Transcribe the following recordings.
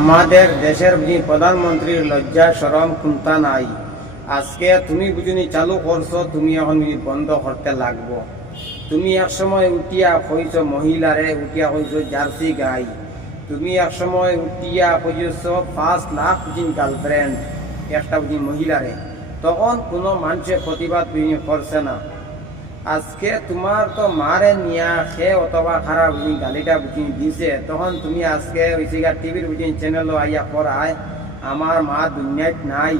আমাদের দেশের প্রধানমন্ত্রীর লজ্জা শরম কোনটা নাই। আজকে তুমি বুঝিনি চালু করছো, তুমি এখন বন্ধ করতে লাগবো। তুমি এক সময় উঠিয়া কইছো মহিলারে, উঠিয়া কইছো জার্সি গাই। তুমি এক সময় উঠিয়া কইছো 5 লাখ গার্লফ্রেন্ড একটা মহিলারে। তখন কোনো মানুষের প্রতিবাদ করছে না। আজকে তোমার তো মারে নিয়া সে অথবা খারাপ গালিটা দিছে, তখন তুমি আজকে হয়েছে টিভির চ্যানেল আইয়া পড়ায় আমার মা দুনিয়াত নাই,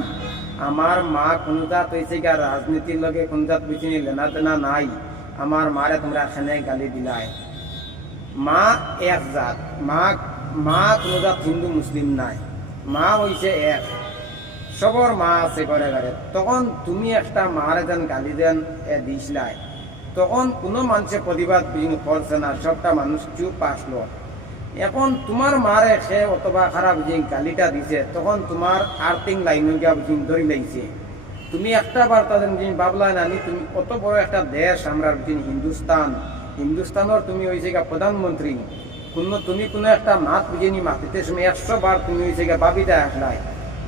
আমার মা কোন জাত হয়েছে রাজনীতির লগে কোন জাত বুঝিনি লেনা তেনা নাই, আমার মারে তোমরা এখানে গালি দিলাই। মা এক জাত, মা কোন জাত হিন্দু মুসলিম নাই, মা হয়েছে এক, সবর মা আছে ঘরে ঘরে। তখন তুমি একটা মারে যেন গালি দেন দিসলাই, তখন কোনো মানুষের প্রতিবাদ করছে না, সবটা মানুষ চুপ আসলো। এখন তোমার মারে সে অথবা খারাপ গালিটা দিছে, তখন তোমার আর্থিং লাইন ধরি লাগছে। তুমি একটা বার্তা ভাবলাই না, তুমি কত বড় একটা দেশ আমরা হিন্দুস্তানের তুমি হয়েছে প্রধানমন্ত্রী, তুমি কোনো একটা মাত বুঝিনি মাতিতে সময় 100 বার তুমি হয়েছে বাবিটা আসলাই,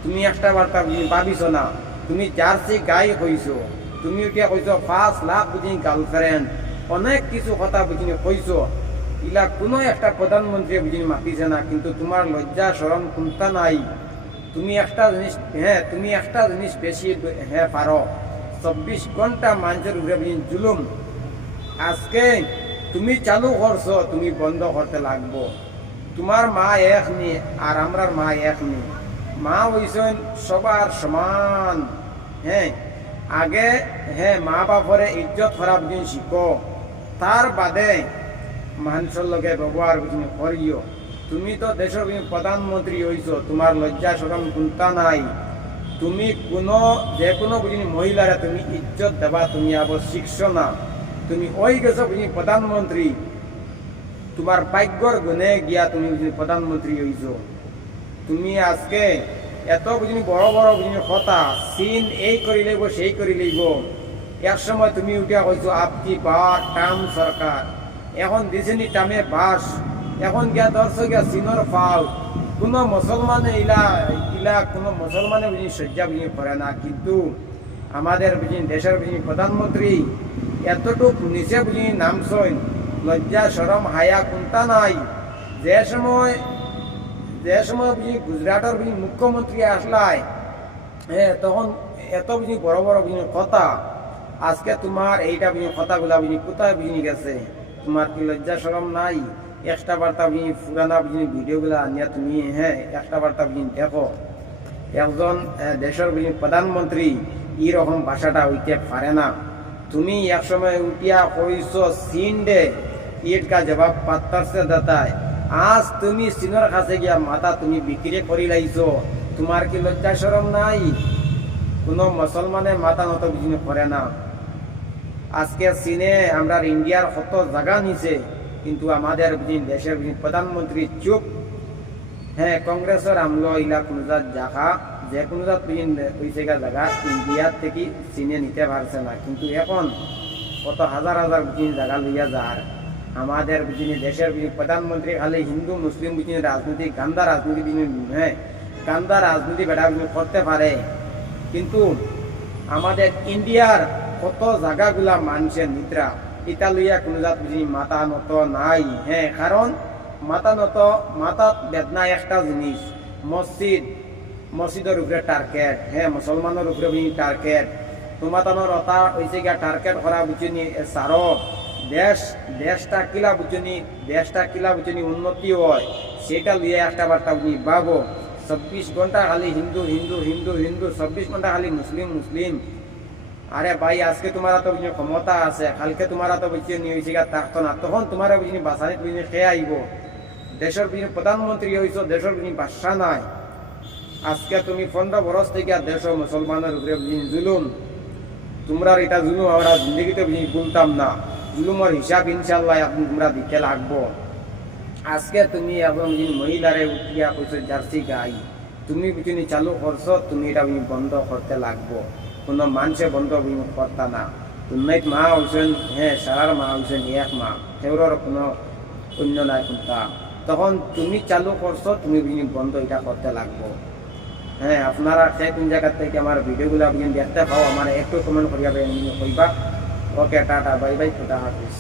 তুমি একটা বার্তা ভাবিছ না। তুমি জার্সি গাই হইছো, তুমি উঠিয়া কইছো 5 লাখ গার্লফ্রেন্ড, অনেক কিছু কথা কইছো। ইলা কোনো একটা প্রধানমন্ত্রী মাতিছে না, কিন্তু তোমার লজ্জা শরম কোনটা নাই। তুমি একটা জিনিস বেশি পারো, 24 ঘন্টা মানুষের উপরে জুলুম। আজকে তুমি চালু করছো, তুমি বন্ধ করতে লাগবো। তোমার মা এক নি আর আমরার মা এক নি, মা হইছেন সবার সমান। আগে মা বাপরে ইজ্জত খারাপ শিখো, তার বাদে মানুষের লগে ব্যবহার করিও। তুমি তো দেশের প্রধানমন্ত্রী হইছো, তোমার লজ্জা শরম কোনটা নাই। তুমি যে কোনো মহিলারা তুমি ইজ্জত দেবা তুমি আবার শিখছো না। তুমি ওই গেছো প্রধানমন্ত্রী, তোমার ভাগ্যর গুণে গিয়া তুমি প্রধানমন্ত্রী হইছো। তুমি আজকে এত বড় বড় কথা, সিন এই করে লইব সেই করে লইব। এক সময় তুমি উঠিয়া কইছো আপকি বার টাম সরকার, এখন দিছেনি টামে বাস, এখন গিয়া ধরছো গিয়া সিনর ফাও। কোনো মুসলমানে ইলা কোনো মুসলমানে সজ্জা করে না, কিন্তু আমাদের দেশের প্রধানমন্ত্রী এতটুক নিচে নামছই, লজ্জা শরম হায়া কোনটা নাই। যে সময় গুজরাটের মুখ্যমন্ত্রী আসলাই, তখন এত বড় বড় কথা। আজকে তোমার এইটা কথাগুলা কোথায় গেছে? তোমার কি লজ্জা শরম নাই? একটা বার্তা পুরানা ভিডিওগুলা আনিয়া তুমি একটা বার্তা দেখো। একজন দেশের প্রধানমন্ত্রী এইরকম ভাষাটা হইতে পারে না। তুমি একসময় উঠিয়া কইছো চীন দে, ঈদ কা জবাব পাত্তার সে দেতায়। আজ তুমি চীনের কাছে গিয়া মাথা তুমি বিক্রি করি লাইছো, তোমার কি লজ্জা শরম নাই? কোনো মুসলমানে মাথা নত করে না। আজকে চীনে আমরা ইন্ডিয়ার কত জায়গা নিছে, কিন্তু আমাদের দেশের প্রধানমন্ত্রী চুপ। কংগ্রেসের আমলো ইলা কোনো জায়গা, যে কোনো জায়গা ইন্ডিয়ার থেকে চীনে নিতে পারছে না, কিন্তু এখন কত হাজার হাজার জায়গা লইয়া যার। আমাদের দেশের প্রধানমন্ত্রী খালি হিন্দু মুসলিম রাজনীতি গান্দা রাজনীতি গান্দা রাজনীতি বেড়া করতে পারে, কিন্তু আমাদের ইন্ডিয়ার কত জায়গাগুলা মানুষের নিদ্রা, এটা লইয়া কোনো জাত মাথা নত নাই। কারণ মাথা বেদনা একটা জিনিস, মসজিদের উপরে টার্গেট, মুসলমানের উপরে টার্গেট। তোমার অতা হয়েছে গিয়া টার্গেট করা বুঝিনি সারো দেশটা কিলা বুঝিনি উন্নতি হয়, সেটা লিয়ে একটা বার্তা ভাবো। 24 ঘন্টা খালি হিন্দু হিন্দু হিন্দু হিন্দু, 24 ঘন্টা খালি মুসলিম মুসলিম। আরে ভাই, আজকে তোমার তো ক্ষমতা আছে, কালকে তোমার তো হয়েছে থাকতো না, তখন তোমার বাসানি খেয়ে আইব। দেশের প্রধানমন্ত্রী হয়েছ, দেশের বাসা নাই। আজকে তুমি 15 বরস থেকে দেশ মুসলমানের উপরে জুলুম, তোমরা এটা জুলুম আমরা জিন্দগিতে বলতাম না। জুলুমের হিসাব ইনশাল্লাহ তোমরা দিতে লাগবো। আজকে তুমি এবং মহিলারে উঠিয়া কইছো জার্সি গাই, তুমি চালু করছো, তুমি এটা বন্ধ করতে লাগবো। কোনো মানুষে বন্ধ করতা না। তুমি মা হয়েছেন, সারার মা হয়েছেন এক মা, সেগুলোর কোনো অন্য নাই কোনটা। তখন তুমি চালু করছো, তুমি বিনি বন্ধ এটা করতে লাগবো। হ্যাঁ, আপনারা সে কোন জায়গা থেকে আমার ভিডিওগুলো আপনি দেখতে পাও, আমার একটু কমেন্ট করিয়া কইবা। ওকে, টাটা, বাই বাই, খুদা হাফিজ।